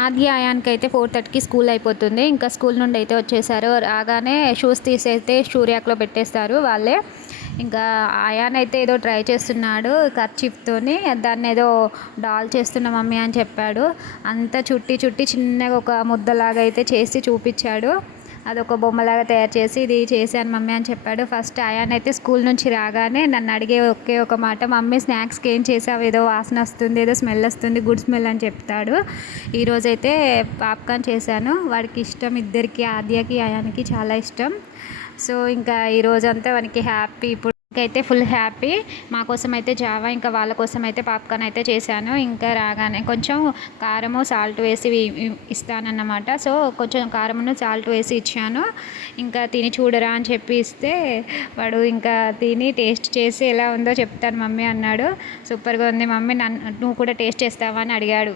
ఆది అయాన్కైతే 4:30కి స్కూల్ అయిపోతుంది. ఇంకా స్కూల్ నుండి అయితే వచ్చేసారు. రాగానే షూస్ తీసైతే షూ ర్యాక్‌లో పెట్టేస్తారు వాళ్ళే. ఇంకా అయాన్ అయితే ఏదో ట్రై చేస్తున్నాడు కర్చీఫ్‌తోని. దాన్నేదో డాల్ చేస్తున్నా మమ్మీ అని చెప్పాడు. అంతా చుట్టి చుట్టి చిన్నగా ఒక ముద్దలాగా అయితే చేసి చూపిచ్చాడు. అదొక బొమ్మలాగా తయారు చేసి ఇది చేశాను మమ్మీ అని చెప్పాడు. ఫస్ట్ అయాన్ అయితే స్కూల్ నుంచి రాగానే నన్ను అడిగే ఒకే ఒక మాట, మమ్మీ స్నాక్స్కి ఏం చేసావు, ఏదో వాసన వస్తుంది, ఏదో స్మెల్ వస్తుంది, గుడ్ స్మెల్ అని చెప్తాడు. ఈరోజైతే పాప్కార్న్ చేశాను. వాడికి ఇష్టం, ఇద్దరికి ఆద్యకి అయాన్కి చాలా ఇష్టం. సో ఇంకా ఈరోజంతా వానికి హ్యాపీ. ఇప్పుడు అయితే ఫుల్ హ్యాపీ. మా కోసం అయితే జావా, ఇంకా వాళ్ళ కోసం అయితే పాప్కార్న్ అయితే చేశాను. ఇంకా రాగానే కొంచెం కారము సాల్ట్ వేసి ఇస్తానన్నమాట. సో కొంచెం కారమును సాల్ట్ వేసి ఇచ్చాను. ఇంకా తిని చూడరా అని చెప్పి ఇస్తే వాడు ఇంకా తిని టేస్ట్ చేసి ఎలా ఉందో చెప్తాను మమ్మీ అన్నాడు. సూపర్గా ఉంది మమ్మీ, నువ్వు కూడా టేస్ట్ చేస్తావా అని అడిగాడు.